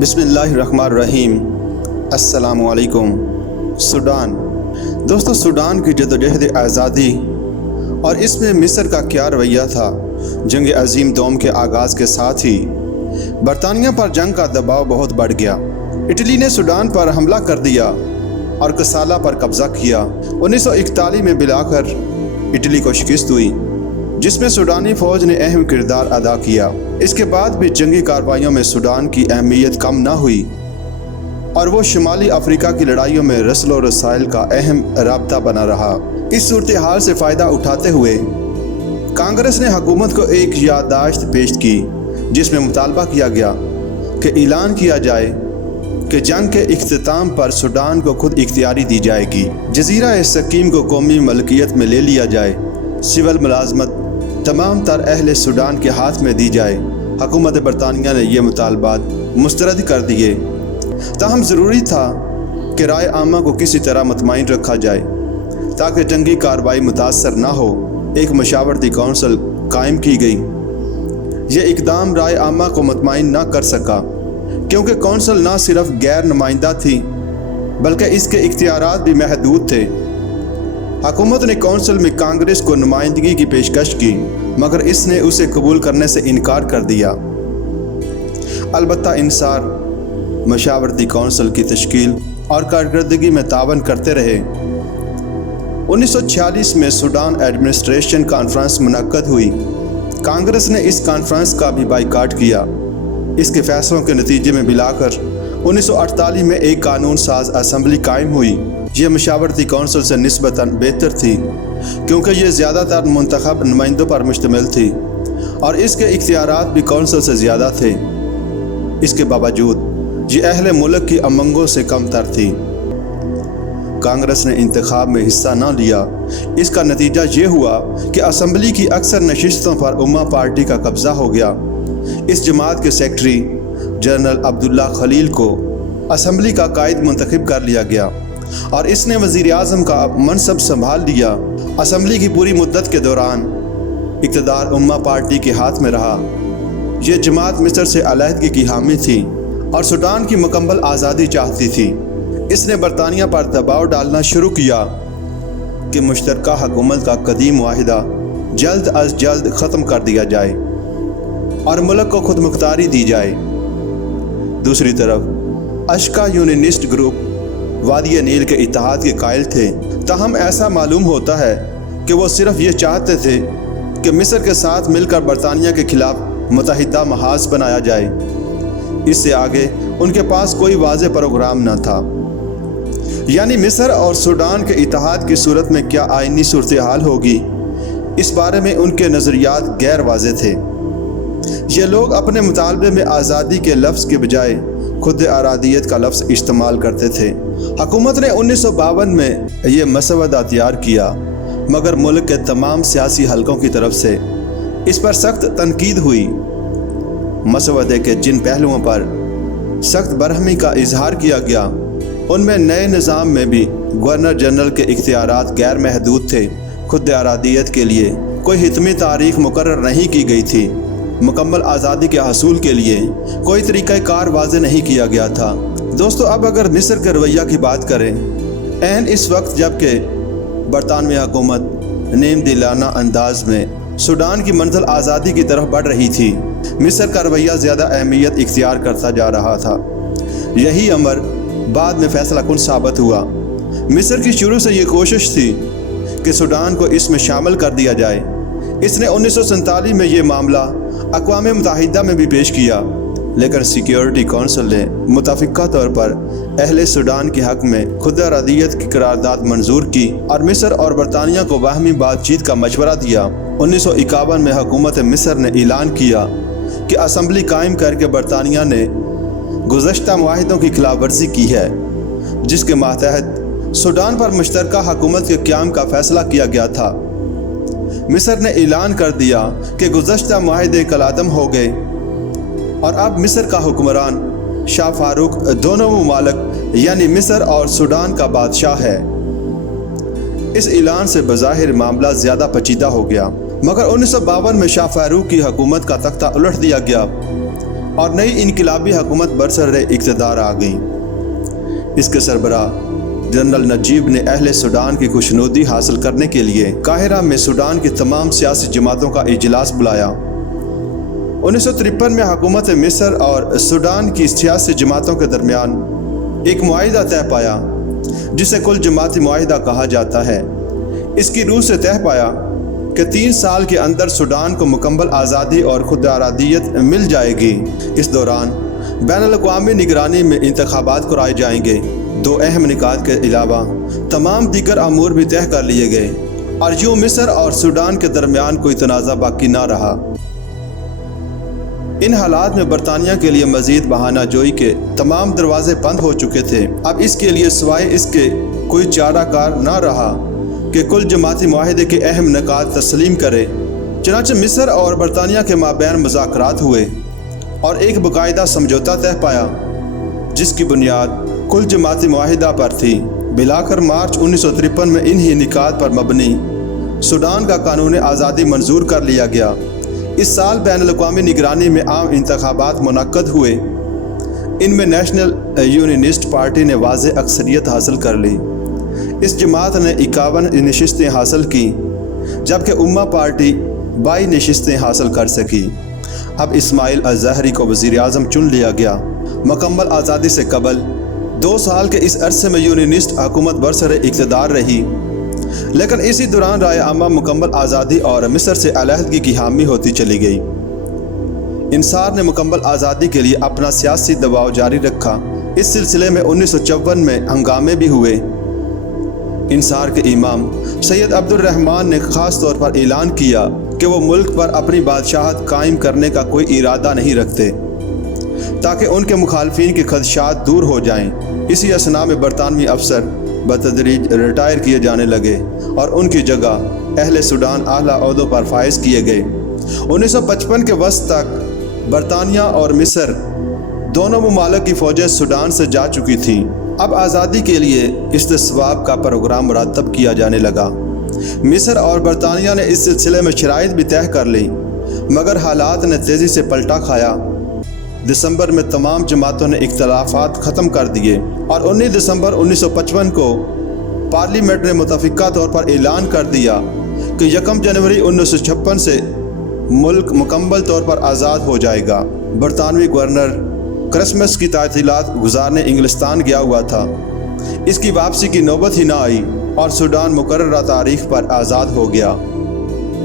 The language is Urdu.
بسم اللہ الرحمن الرحیم۔ السلام علیکم۔ سوڈان دوستو، سوڈان کی جدوجہد آزادی اور اس میں مصر کا کیا رویہ تھا؟ جنگ عظیم دوم کے آغاز کے ساتھ ہی برطانیہ پر جنگ کا دباؤ بہت بڑھ گیا۔ اٹلی نے سوڈان پر حملہ کر دیا اور کسالہ پر قبضہ کیا۔ 1941 میں بلا کر اٹلی کو شکست ہوئی، جس میں سوڈانی فوج نے اہم کردار ادا کیا۔ اس کے بعد بھی جنگی کارروائیوں میں سوڈان کی اہمیت کم نہ ہوئی اور وہ شمالی افریقہ کی لڑائیوں میں رسل و رسائل کا اہم رابطہ بنا رہا۔ اس صورتحال سے فائدہ اٹھاتے ہوئے کانگریس نے حکومت کو ایک یادداشت پیش کی، جس میں مطالبہ کیا گیا کہ اعلان کیا جائے کہ جنگ کے اختتام پر سوڈان کو خود اختیاری دی جائے گی، جزیرہ سکیم کو قومی ملکیت میں لے لیا جائے، سول ملازمت تمام تر اہل سوڈان کے ہاتھ میں دی جائے۔ حکومت برطانیہ نے یہ مطالبات مسترد کر دیے، تاہم ضروری تھا کہ رائے عامہ کو کسی طرح مطمئن رکھا جائے تاکہ جنگی کارروائی متاثر نہ ہو۔ ایک مشاورتی کونسل قائم کی گئی۔ یہ اقدام رائے عامہ کو مطمئن نہ کر سکا، کیونکہ کونسل نہ صرف غیر نمائندہ تھی بلکہ اس کے اختیارات بھی محدود تھے۔ حکومت نے کونسل میں کانگریس کو نمائندگی کی پیشکش کی، مگر اس نے اسے قبول کرنے سے انکار کر دیا۔ البتہ انصار مشاورتی کونسل کی تشکیل اور کارکردگی میں تعاون کرتے رہے۔ 1946 میں سوڈان ایڈمنسٹریشن کانفرنس منعقد ہوئی۔ کانگریس نے اس کانفرنس کا بھی بائیکاٹ کیا۔ اس کے فیصلوں کے نتیجے میں بلا کر 1948 میں ایک قانون ساز اسمبلی قائم ہوئی۔ یہ مشاورتی کونسل سے نسبتاً بہتر تھی، کیونکہ یہ زیادہ تر منتخب نمائندوں پر مشتمل تھی اور اس کے اختیارات بھی کونسل سے زیادہ تھے۔ اس کے باوجود یہ اہل ملک کی امنگوں سے کم تر تھی۔ کانگریس نے انتخاب میں حصہ نہ لیا۔ اس کا نتیجہ یہ ہوا کہ اسمبلی کی اکثر نشستوں پر امہ پارٹی کا قبضہ ہو گیا۔ اس جماعت کے سیکرٹری جنرل عبداللہ خلیل کو اسمبلی کا قائد منتخب کر لیا گیا اور اس نے وزیر اعظم کا منصب سنبھال لیا۔ اسمبلی کی پوری مدت کے دوران اقتدار امہ پارٹی کے ہاتھ میں رہا۔ یہ جماعت مصر سے علیحدگی کی حامی تھی اور سوڈان کی مکمل آزادی چاہتی تھی۔ اس نے برطانیہ پر دباؤ ڈالنا شروع کیا کہ مشترکہ حکومت کا قدیم معاہدہ جلد از جلد ختم کر دیا جائے اور ملک کو خود مختاری دی جائے۔ دوسری طرف اشکا یونینسٹ گروپ وادی نیل کے اتحاد کے قائل تھے، تاہم ایسا معلوم ہوتا ہے کہ وہ صرف یہ چاہتے تھے کہ مصر کے ساتھ مل کر برطانیہ کے خلاف متحدہ محاذ بنایا جائے۔ اس سے آگے ان کے پاس کوئی واضح پروگرام نہ تھا۔ یعنی مصر اور سوڈان کے اتحاد کی صورت میں کیا آئینی صورتحال ہوگی، اس بارے میں ان کے نظریات غیر واضح تھے۔ یہ لوگ اپنے مطالبے میں آزادی کے لفظ کے بجائے خود ارادیت کا لفظ استعمال کرتے تھے۔ حکومت نے 1952 میں یہ مسودہ تیار کیا، مگر ملک کے تمام سیاسی حلقوں کی طرف سے اس پر سخت تنقید ہوئی۔ مسودے کے جن پہلوؤں پر سخت برہمی کا اظہار کیا گیا، ان میں نئے نظام میں بھی گورنر جنرل کے اختیارات غیر محدود تھے۔ خود ارادیت کے لیے کوئی حتمی تاریخ مقرر نہیں کی گئی تھی۔ مکمل آزادی کے حصول کے لیے کوئی طریقہ کار واضح نہیں کیا گیا تھا۔ دوستو، اب اگر مصر کے رویہ کی بات کریں، عین اس وقت جب کہ برطانوی حکومت نیم دلانہ انداز میں سوڈان کی منزل آزادی کی طرف بڑھ رہی تھی، مصر کا رویہ زیادہ اہمیت اختیار کرتا جا رہا تھا۔ یہی امر بعد میں فیصلہ کن ثابت ہوا۔ مصر کی شروع سے یہ کوشش تھی کہ سوڈان کو اس میں شامل کر دیا جائے۔ اس نے 1947 میں یہ معاملہ اقوام متحدہ میں بھی پیش کیا، لیکن سیکیورٹی کونسل نے متفقہ طور پر اہل سوڈان کے حق میں خود ارادیت کی قرارداد منظور کی اور مصر اور برطانیہ کو باہمی بات چیت کا مشورہ دیا۔ 1951 میں حکومت مصر نے اعلان کیا کہ اسمبلی قائم کر کے برطانیہ نے گزشتہ معاہدوں کی خلاف ورزی کی ہے، جس کے ماتحت سوڈان پر مشترکہ حکومت کے قیام کا فیصلہ کیا گیا تھا۔ مصر نے اعلان کر دیا کہ گزشتہ معاہدے کالعدم ہو گئے اور اب مصر کا حکمران شاہ فاروق دونوں ممالک یعنی مصر اور سوڈان کا بادشاہ ہے۔ اس اعلان سے بظاہر معاملہ زیادہ پیچیدہ ہو گیا، مگر 1952 میں شاہ فاروق کی حکومت کا تختہ الٹ دیا گیا اور نئی انقلابی حکومت برسر اقتدار آ گئی۔ اس کے سربراہ جنرل نجیب نے اہل سوڈان کی خوشنودی حاصل کرنے کے لیے قاہرہ میں سوڈان کی تمام سیاسی جماعتوں کا اجلاس بلایا۔ 1953 میں حکومت مصر اور سوڈان کی سیاسی جماعتوں کے درمیان ایک معاہدہ طے پایا جسے کل جماعتی معاہدہ کہا جاتا ہے۔ اس کی روح سے طے پایا کہ 3 سال کے اندر سوڈان کو مکمل آزادی اور خود ارادیت مل جائے گی۔ اس دوران بین الاقوامی نگرانی میں انتخابات کرائے جائیں گے۔ 2 اہم نکات کے علاوہ تمام دیگر امور بھی طے کر لیے گئے اور یوں مصر اور سوڈان کے درمیان کوئی تنازع باقی نہ رہا۔ ان حالات میں برطانیہ کے لیے مزید بہانہ جوئی کے تمام دروازے بند ہو چکے تھے۔ اب اس کے لیے سوائے اس کے کوئی چارہ کار نہ رہا کہ کل جماعتی معاہدے کے اہم نکات تسلیم کرے۔ چنانچہ مصر اور برطانیہ کے مابین مذاکرات ہوئے اور ایک باقاعدہ سمجھوتا طے پایا جس کی بنیاد کل جماعتی معاہدہ پر تھی۔ بلاخر مارچ 1953 میں انہی نکات پر مبنی سوڈان کا قانون آزادی منظور کر لیا گیا۔ اس سال بین الاقوامی نگرانی میں عام انتخابات منعقد ہوئے۔ ان میں نیشنل یونینسٹ پارٹی نے واضح اکثریت حاصل کر لی۔ اس جماعت نے 51 نشستیں حاصل کی جبکہ امہ پارٹی 22 نشستیں حاصل کر سکی۔ اب اسماعیل الظاہری کو وزیر اعظم چن لیا گیا۔ مکمل آزادی سے قبل 2 سال کے اس عرصے میں یونینسٹ حکومت برسر اقتدار رہی، لیکن اسی دوران رائے عامہ مکمل آزادی اور مصر سے علیحدگی کی حامی ہوتی چلی گئی۔ انصار نے مکمل آزادی کے لیے اپنا سیاسی دباؤ جاری رکھا۔ اس سلسلے میں 1954 میں ہنگامے بھی ہوئے۔ انصار کے امام سید عبد الرحمن نے خاص طور پر اعلان کیا کہ وہ ملک پر اپنی بادشاہت قائم کرنے کا کوئی ارادہ نہیں رکھتے تاکہ ان کے مخالفین کے خدشات دور ہو جائیں۔ اسی اثناء میں برطانوی افسر بتدریج ریٹائر کیے جانے لگے اور ان کی جگہ اہل سوڈان اعلیٰ عہدوں پر فائز کیے گئے۔ 1955 کے وسط تک برطانیہ اور مصر دونوں ممالک کی فوجیں سوڈان سے جا چکی تھیں۔ اب آزادی کے لیے استصواب کا پروگرام مرتب کیا جانے لگا۔ مصر اور برطانیہ نے اس سلسلے میں شرائط بھی طے کر لی، مگر حالات نے تیزی سے پلٹا کھایا۔ دسمبر میں تمام جماعتوں نے اختلافات ختم کر دیے اور 19 دسمبر 1955 کو پارلیمنٹ نے متفقہ طور پر اعلان کر دیا کہ 1 جنوری 1956 سے ملک مکمل طور پر آزاد ہو جائے گا۔ برطانوی گورنر کرسمس کی تعطیلات گزارنے انگلستان گیا ہوا تھا۔ اس کی واپسی کی نوبت ہی نہ آئی اور سوڈان مقررہ تاریخ پر آزاد ہو گیا۔